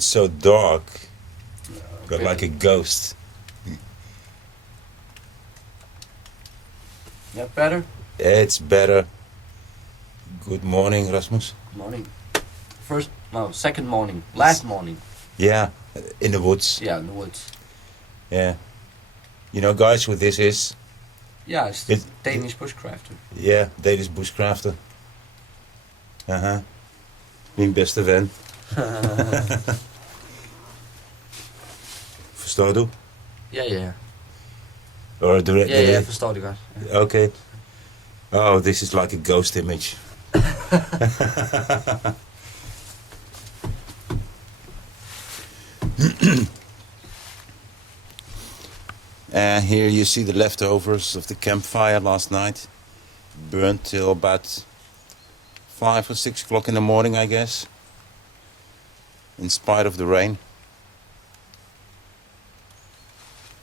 it's so dark. Got like a ghost. Yeah, better? It's better. Good morning, Rasmus. Morning. Second morning. Last morning. Yeah, in the woods. Yeah, in the woods. Yeah. You know, guys, what this is? Yeah, it's the Danishbushcrafter. Yeah, Danishbushcrafter. Mijn beste ven. Förstår du? Ja. Or do Ja, jeg forstår det godt. Ja. Okay. Oh, this is like a ghost image. Here you see the leftovers of the campfire last night. Burnt till about 5 or 6 o'clock in the morning, I guess. In spite of the rain.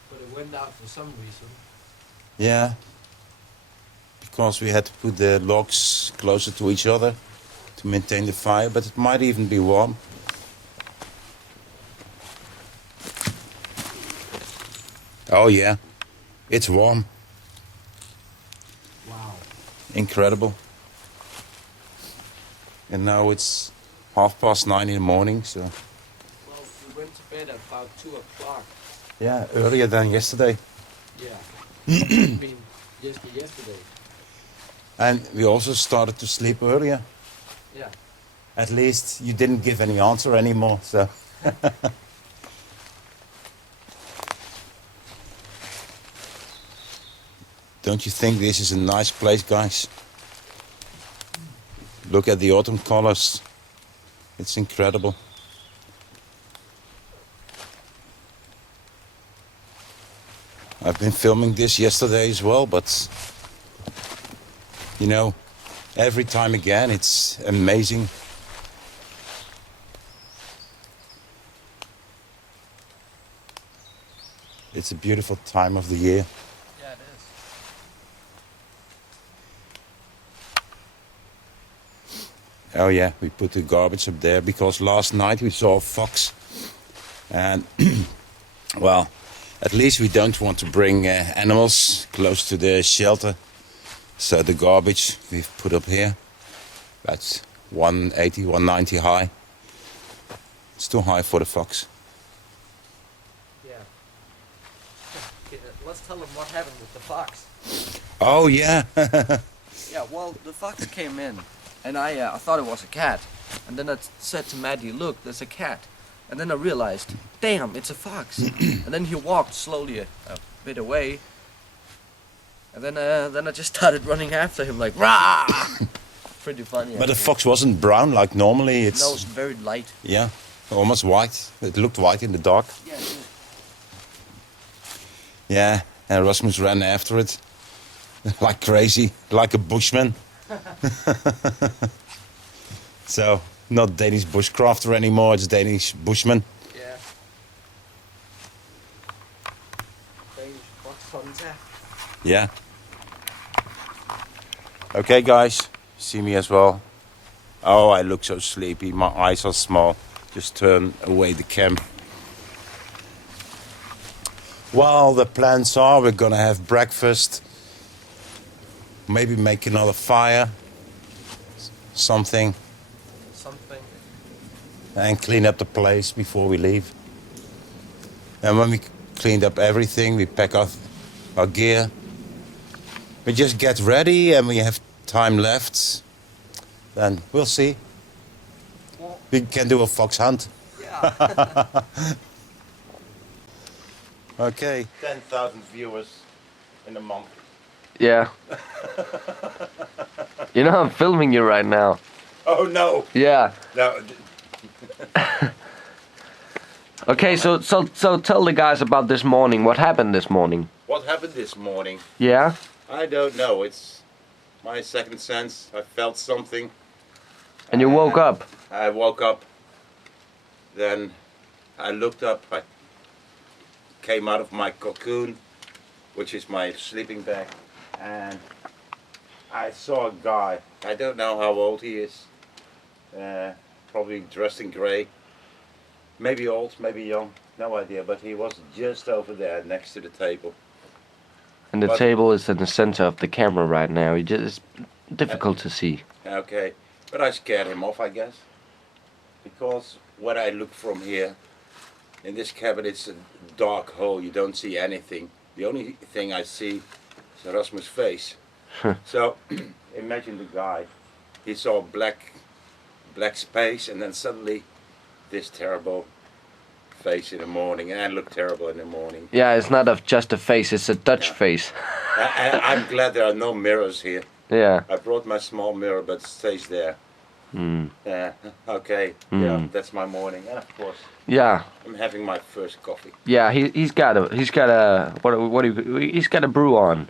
But it went out for some reason. Yeah. Because we had to put the logs closer to each other to maintain the fire, but it might even be warm. Oh yeah, it's warm. Wow. Incredible. And now it's 9:30 in the morning, so... Well, we went to bed at about 2 o'clock. Yeah, earlier than yesterday. Yeah. I mean, yesterday. And we also started to sleep earlier. Yeah. At least you didn't give any answer anymore, so... Don't you think this is a nice place, guys? Look at the autumn colors. It's incredible. I've been filming this yesterday as well, but you know, every time again, it's amazing. It's a beautiful time of the year. Yeah, it is. Oh yeah, we put the garbage up there because last night we saw a fox. And, well, at least we don't want to bring animals close to the shelter. So the garbage we've put up here, that's 180, 190 high. It's too high for the fox. Yeah. Let's tell them what happened with the fox. Oh yeah. Yeah, well, the fox came in, and I thought it was a cat. And then I said to Maddie, look, there's a cat. And then I realized, damn, it's a fox. And then he walked slowly a bit away. And then I just started running after him like, rah! Pretty funny. But the fox wasn't brown like normally. It's No, it's very light. Yeah, almost white. It looked white in the dark. Yeah, it is. Yeah, and Rasmus ran after it like crazy, like a bushman. So, not Danishbushcrafter anymore, it's Danish bushman. Yeah. Danish fox hunter. Yeah. Okay, guys, see me as well. Oh, I look so sleepy. My eyes are small. Just turn away the cam. Well, the plans are we're gonna have breakfast. Maybe make another fire. Something. And clean up the place before we leave. And when we cleaned up everything, we pack our gear. We just get ready and we have time left. Then we'll see. Well, We can do a fox hunt. yeah. Okay. 10,000 viewers in a month. Yeah. You know, I'm filming you right now. Oh no! Yeah. No. Okay, so tell the guys about this morning. What happened this morning? What happened this morning? Yeah? I don't know. It's my second sense. I felt something. And you woke up? I woke up. Then I looked up. I came out of my cocoon, which is my sleeping bag, and I saw a guy. I don't know how old he is. Probably dressed in grey. Maybe old, maybe young, no idea. But he was just over there next to the table. And the But- table is in the center of the camera right now. It's difficult to see. Okay, but I scared him off, I guess. Because when I look from here, in this cabin it's a dark hole, you don't see anything. The only thing I see is Rasmus' face. So, imagine the guy, he saw black space and then suddenly this terrible face in the morning, and I look terrible in the morning. Yeah, it's not just a face, it's a Dutch face. I'm glad there are no mirrors here. Yeah. I brought my small mirror, but it stays there. Mm. Yeah, okay, yeah, that's my morning, and of course, Yeah. I'm having my first coffee. Yeah, he's got a brew on.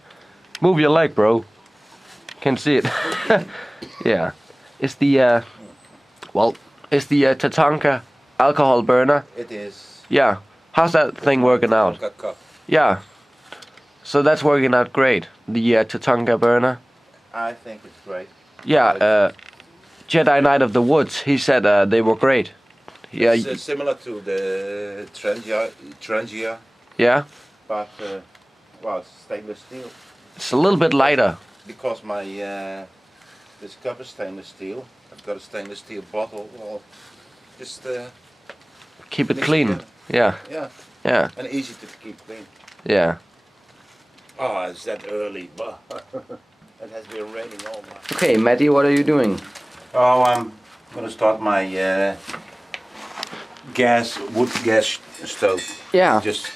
Move your leg, bro. Can see it. Yeah. It's the Tatanka alcohol burner. It is. Yeah. How's that thing working out? Cup. Yeah. So that's working out great. The Tatanka burner. I think it's great. Yeah. Jedi Knight of the Woods. He said they were great. Yeah. It's similar to the Trangia, Yeah. but well, it's stainless steel. It's a little bit lighter. Because my this cup is stainless steel. I've got a stainless steel bottle. Well, just Keep it mix clean. together. Yeah. Yeah, Yeah. and easy to keep clean. Yeah. Oh, it's that early. It has been raining all night. Okay, Matty, what are you doing? Oh, I'm gonna start my wood gas stove. Yeah. Just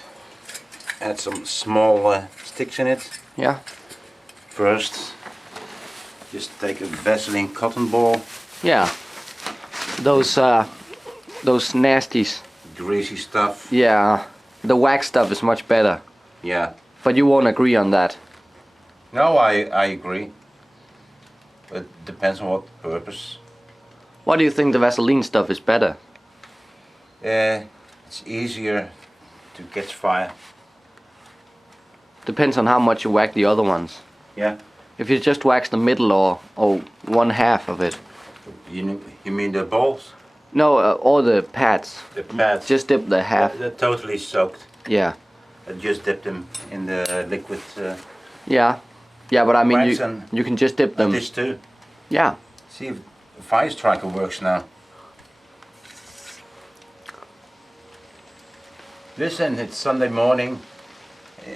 add some small sticks in it. Yeah. First, just take a Vaseline cotton ball, Yeah. Those nasties. greasy stuff. Yeah. The wax stuff is much better. Yeah. But you won't agree on that. No, I agree. It depends on what purpose. Why do you think the Vaseline stuff is better? It's easier to catch fire. Depends on how much you whack the other ones. Yeah. If you just wax the middle or one half of it. You mean the balls? No, all the pads. The pads. Just dip the half. They're totally soaked. Yeah. I just dip them in the liquid. Yeah. Yeah, but I mean Wax and you can just dip them. This too. Yeah. See if the fire striker works now. Listen, it's Sunday morning.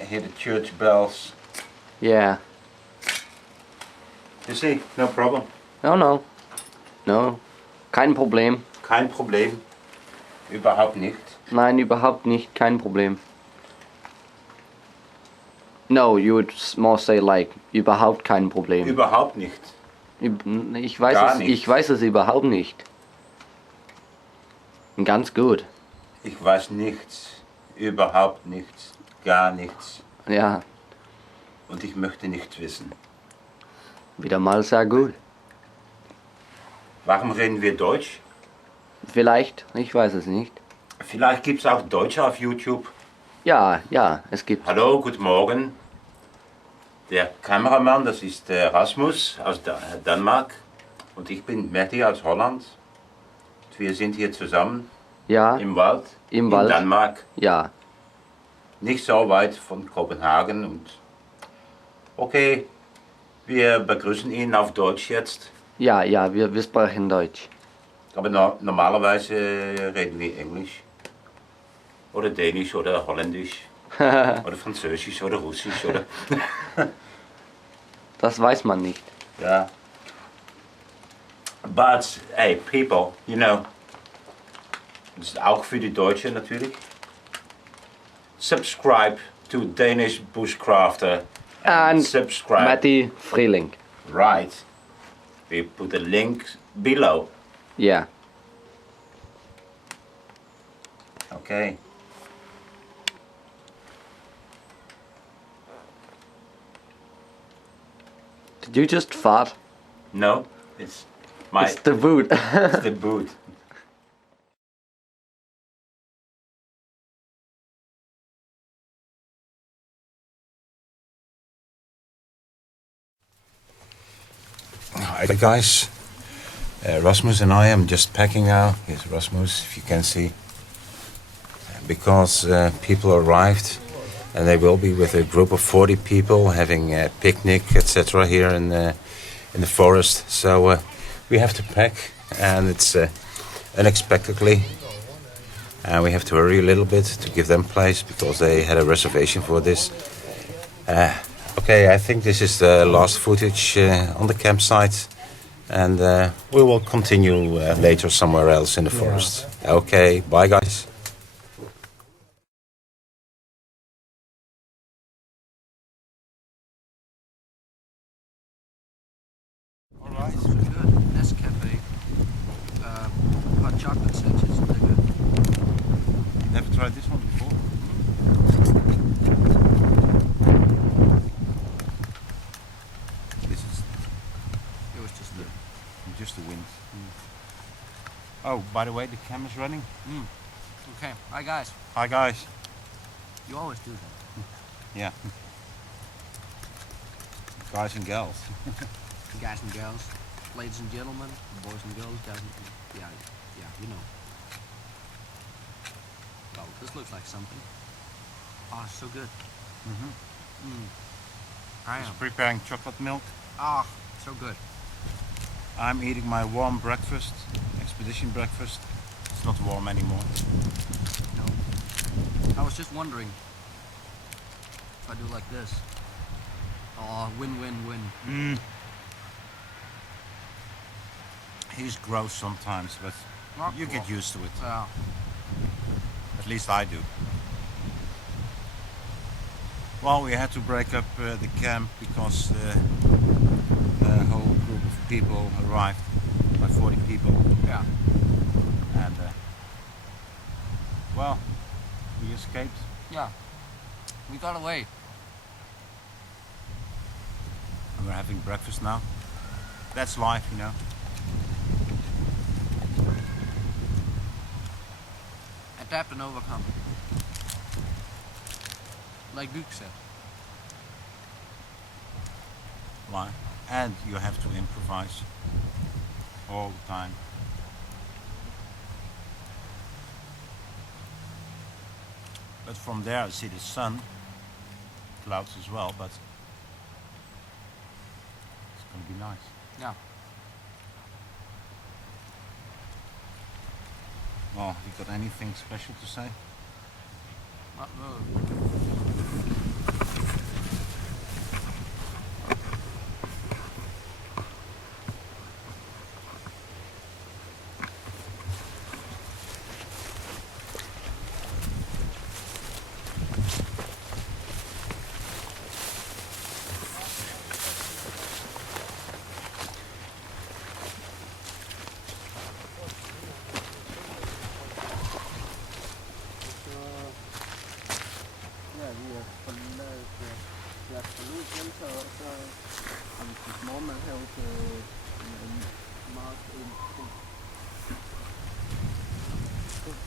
Hear the church bells. Yeah. You see, no problem. No. No. Kein Problem. Kein Problem. Überhaupt nicht. Nein, überhaupt nicht. Kein Problem. No, you would more say like, überhaupt kein Problem. Überhaupt nicht. Ich weiß Gar es, nicht. ich weiß es überhaupt nicht. Ganz gut. Ich weiß nichts. Überhaupt nichts. Gar nichts. Ja, Und ich möchte nichts wissen. wieder mal sehr gut. Warum reden wir Deutsch? Vielleicht, ich weiß es nicht. Vielleicht gibt es auch Deutsche auf YouTube. Ja, es gibt. Hallo, guten Morgen. Der Kameramann, das ist Rasmus aus Danmark. Und ich bin Matti aus Holland. Und wir sind hier zusammen Ja, im Wald. Im in Wald. Danmark. ja. Nicht so weit von Kopenhagen. Und okay, wir begrüßen ihn auf Deutsch jetzt. Ja, wir sprechen Deutsch. Aber normalerweise reden wir Englisch. Oder Dänisch oder Holländisch. Oder Französisch oder Russisch oder. Das weiß man nicht. Ja. But, hey, people, you know. Das ist auch für die Deutschen natürlich. Subscribe to Danishbushcrafter. And subscribe. Matti Freeling. Right. We put a link below. Yeah. Okay. Did you just fart? No, it's my. It's the boot. It's the boot. Hi guys, Rasmus and I am just packing now. Here's Rasmus, if you can see. because people arrived, and they will be with a group of 40 people having a picnic, etc. here in the forest. So we have to pack, and it's unexpectedly, and we have to hurry a little bit to give them place because they had a reservation for this. Okay, I think this is the last footage on the campsite, and we will continue later somewhere else in the forest. Okay, bye guys. Alright. Those are good. Nescafe. Hot chocolate sandwiches. They're good. Never tried this one before. This is It was just the wind. Oh, by the way, the camera's running. Okay. Hi guys. Hi guys. You always do that. Yeah. Guys and gals. Guys and girls, ladies and gentlemen, boys and girls, guys and yeah, you know. Well, this looks like something. Oh, it's so good. I am. Just preparing chocolate milk. Ah, so good. I'm eating my warm breakfast, expedition breakfast. It's not warm anymore. No. I was just wondering if I do like this. Oh, win-win-win. He's gross sometimes, but you get used to it. Yeah. At least I do. Well, we had to break up the camp because a whole group of people arrived, like 40 people. Yeah. And well, we escaped. Yeah. We got away. And we're having breakfast now. That's life, you know. Adapt and overcome. Like Luke said. Why? And you have to improvise all the time. But from there I see the sun, clouds as well, but it's going to be nice. Yeah. Well, you got anything special to say? Not really.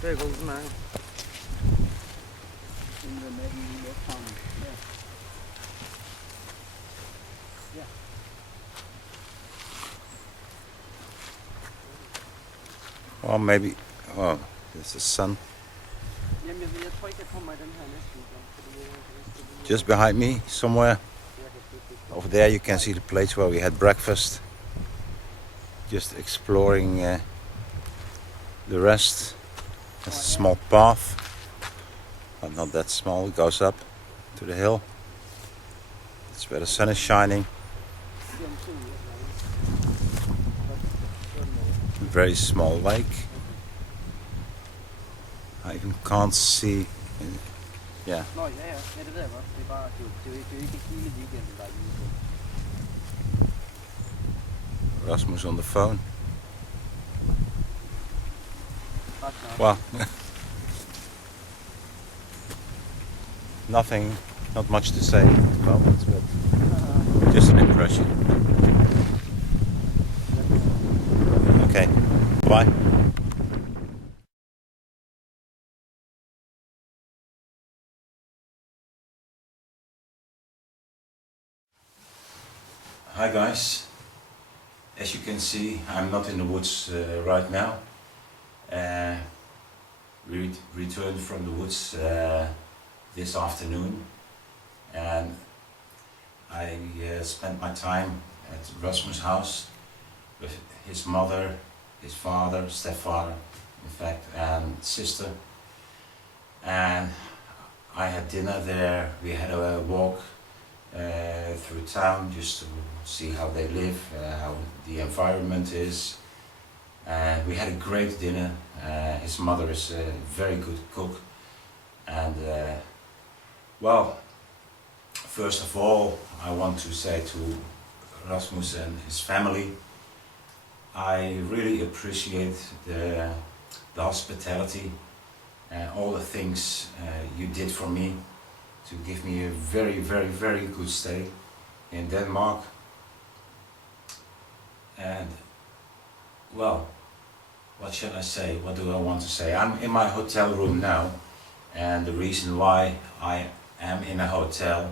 There goes mine. Or maybe, oh, there's the sun. Just behind me, somewhere over there, you can see the place where we had breakfast. Just exploring the rest. There's a small path, but not that small. It goes up to the hill. It's where the sun is shining. A very small lake. I even can't see. Yeah. Rasmus on the phone. Well, nothing, not much to say at the moment, but just an impression. Okay, bye. Hi guys. As you can see, I'm not in the woods right now. we returned from the woods this afternoon, and I spent my time at Rasmus' house with his mother, his father, stepfather, in fact, and sister. And I had dinner there. We had a walk through town just to see how they live, how the environment is. We had a great dinner. His mother is a very good cook. And well, first of all, I want to say to Rasmus and his family, I really appreciate the hospitality and all the things you did for me to give me a very, very, very good stay in Denmark. And well, what shall I say? What do I want to say? I'm in my hotel room now, and the reason why I am in a hotel,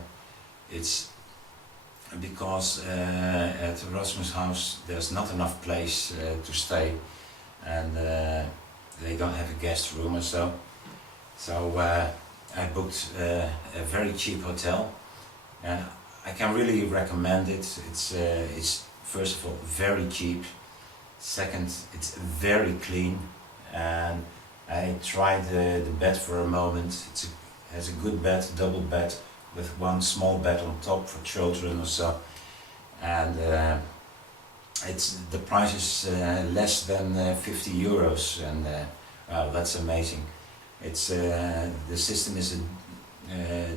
it's because at Rasmus' house there's not enough place to stay, and they don't have a guest room or so. So I booked a very cheap hotel, and I can really recommend it. It's first of all very cheap. Second, it's very clean, and I tried the bed for a moment. It has a good bed, double bed, with one small bed on top for children or so, and the price is less than 50 euros, and wow, that's amazing. It's the system is a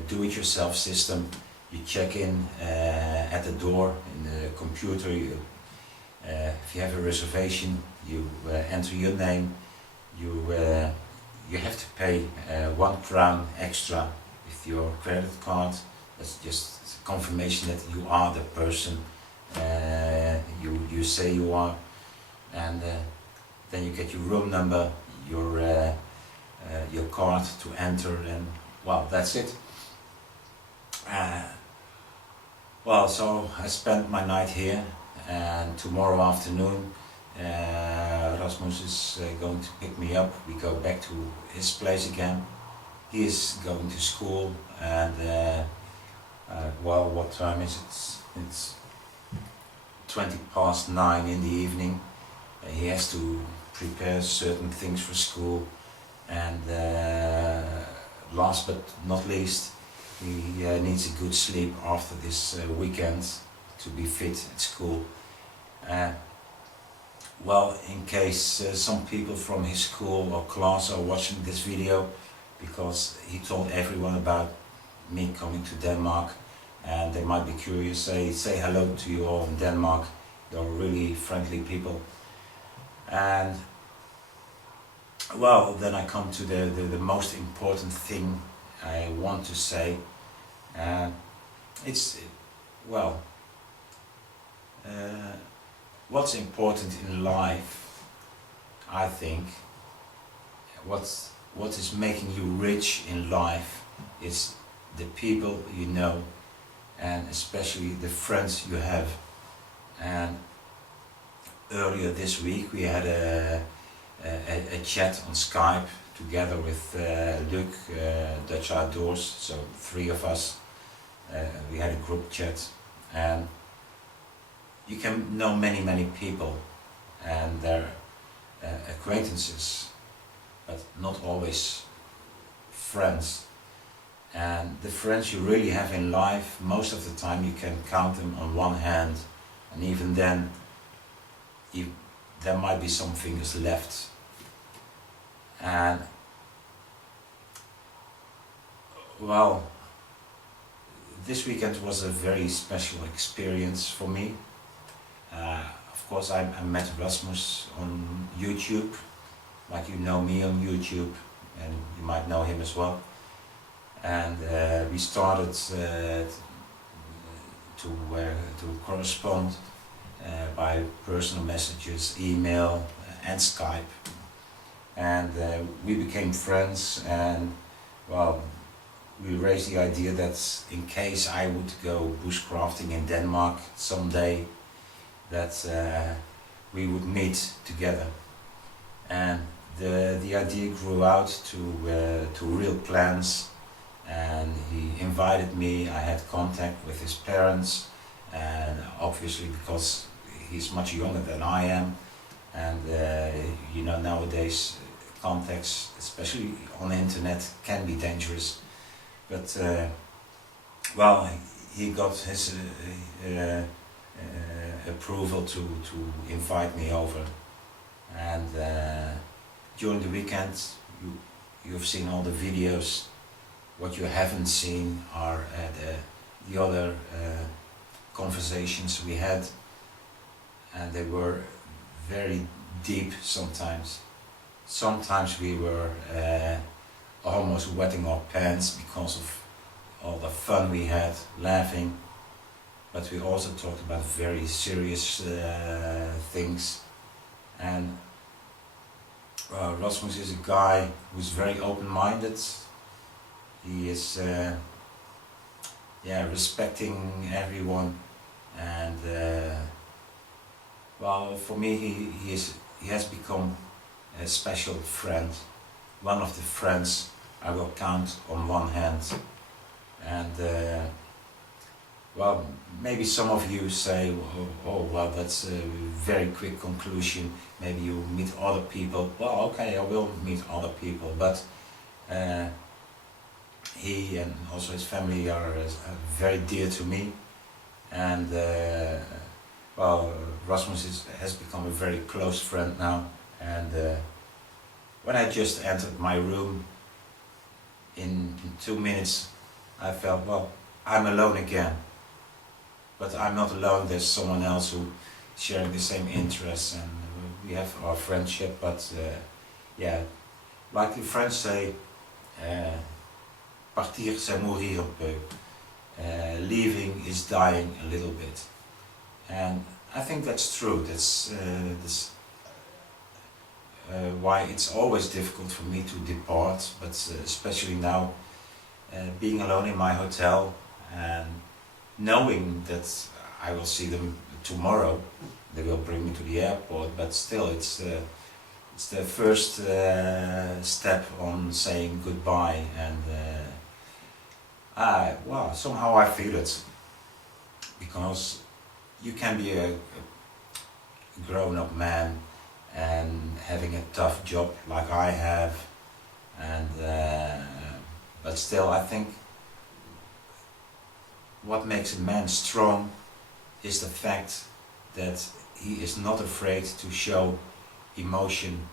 do-it-yourself system. You check in at the door in the computer. If you have a reservation, you enter your name. You have to pay 1 crown extra with your credit card. That's just confirmation that you are the person you say you are, and then you get your room number, your card to enter, and well, that's it. Well, so I spent my night here, and tomorrow afternoon Rasmus is going to pick me up. We go back to his place again. He is going to school, and well, what time is it? It's 9:20 in the evening. He has to prepare certain things for school, and last but not least, he needs a good sleep after this weekend to be fit at school. Well, in case some people from his school or class are watching this video, because he told everyone about me coming to Denmark, and they might be curious, say hello to you all in Denmark. You're really friendly people. And well, then I come to the most important thing I want to say. What's important in life, I think, what is making you rich in life is the people you know, and especially the friends you have. And earlier this week we had a chat on Skype together with Luc, Dutch Outdoors, so 3 of us. We had a group chat, and you can know many people, and they're acquaintances, but not always friends. And the friends you really have in life, most of the time you can count them on one hand, and even then there might be some fingers left. And well, this weekend was a very special experience for me. Of course, I met Rasmus on YouTube, like you know me on YouTube, and you might know him as well. And we started to correspond by personal messages, email, and Skype. And we became friends, and well, we raised the idea that in case I would go bushcrafting in Denmark someday, that we would meet together. And the idea grew out to real plans, and he invited me. I had contact with his parents, and obviously because he's much younger than I am, and you know, nowadays contacts, especially on the internet, can be dangerous. But well, he got his approval to invite me over, and during the weekend you've seen all the videos. What you haven't seen are the other conversations we had, and they were very deep sometimes. Sometimes we were almost wetting our pants because of all the fun we had, laughing, but we also talked about very serious things. And Rasmus is a guy who's very open-minded. He is respecting everyone, and well, for me he has become a special friend, one of the friends I will count on one hand. And well, maybe some of you say, oh well, that's a very quick conclusion, maybe you meet other people. Well, okay, I will meet other people, but he and also his family are very dear to me, and well, Rasmus has become a very close friend now. And when I just entered my room, in 2 minutes I felt, well, I'm alone again. But I'm not alone, there's someone else who sharing the same interests, and we have our friendship. But yeah, like the French say, partir c'est mourir un peu. Leaving is dying a little bit. And I think that's true. That's why it's always difficult for me to depart, but especially now, being alone in my hotel and knowing that I will see them tomorrow. They will bring me to the airport, but still it's the first step on saying goodbye. And well, somehow I feel it, because you can be a grown-up man and having a tough job like I have, and but still I think what makes a man strong is the fact that he is not afraid to show emotion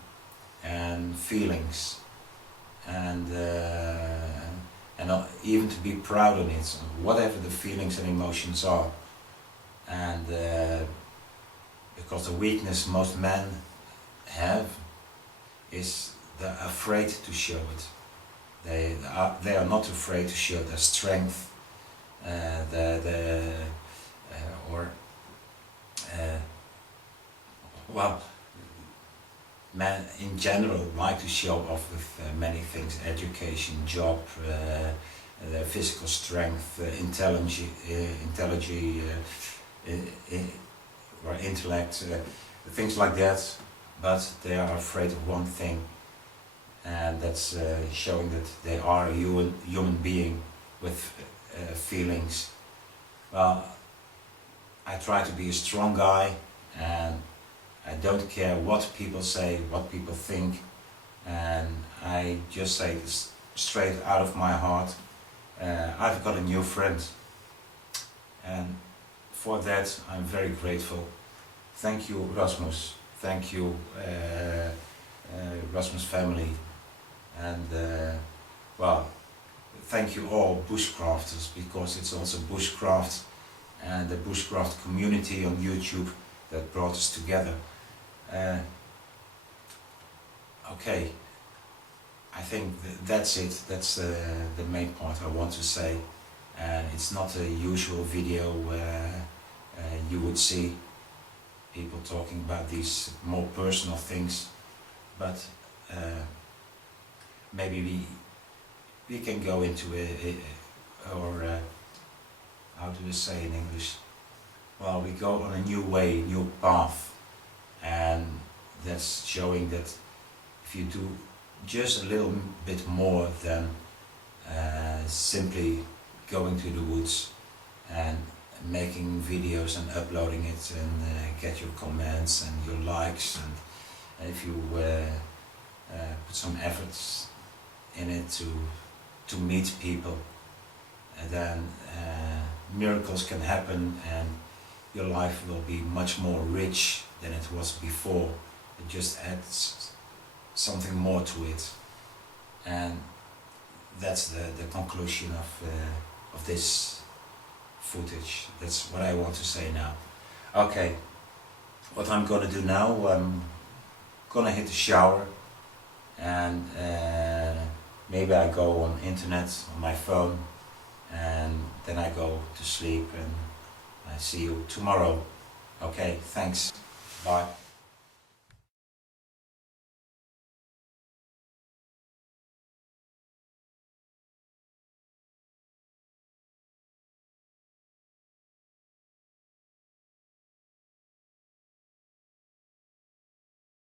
and feelings, and even to be proud on it, whatever the feelings and emotions are. And because the weakness most men have is they're afraid to show it. They are not afraid to show their strength, well, men in general like to show off with many things: education, job, their physical strength, or intellect, things like that. But they are afraid of one thing, and that's showing that they are a human being with feelings. Well, I try to be a strong guy, and I don't care what people say, what people think, and I just say this straight out of my heart. I've got a new friend, and for that I'm very grateful. Thank you, Rasmus. Thank you, Rasmus family, and well, thank you all bushcrafters, because it's also bushcraft and the bushcraft community on YouTube that brought us together. Okay, I think that's it. That's the main point I want to say, and it's not a usual video where you would see people talking about these more personal things, but maybe we can go into how do we say in English? Well, we go on a new way, new path, and that's showing that if you do just a little bit more than simply going to the woods and making videos and uploading it and get your comments and your likes, and if you put some efforts in it to meet people, then miracles can happen and your life will be much more rich than it was before. It just adds something more to it, and that's the conclusion of this footage. That's what I want to say now. Okay, what I'm gonna do now, I'm gonna hit the shower, and maybe I go on internet on my phone, and then I go to sleep, and I see you tomorrow. Okay, thanks. Bye.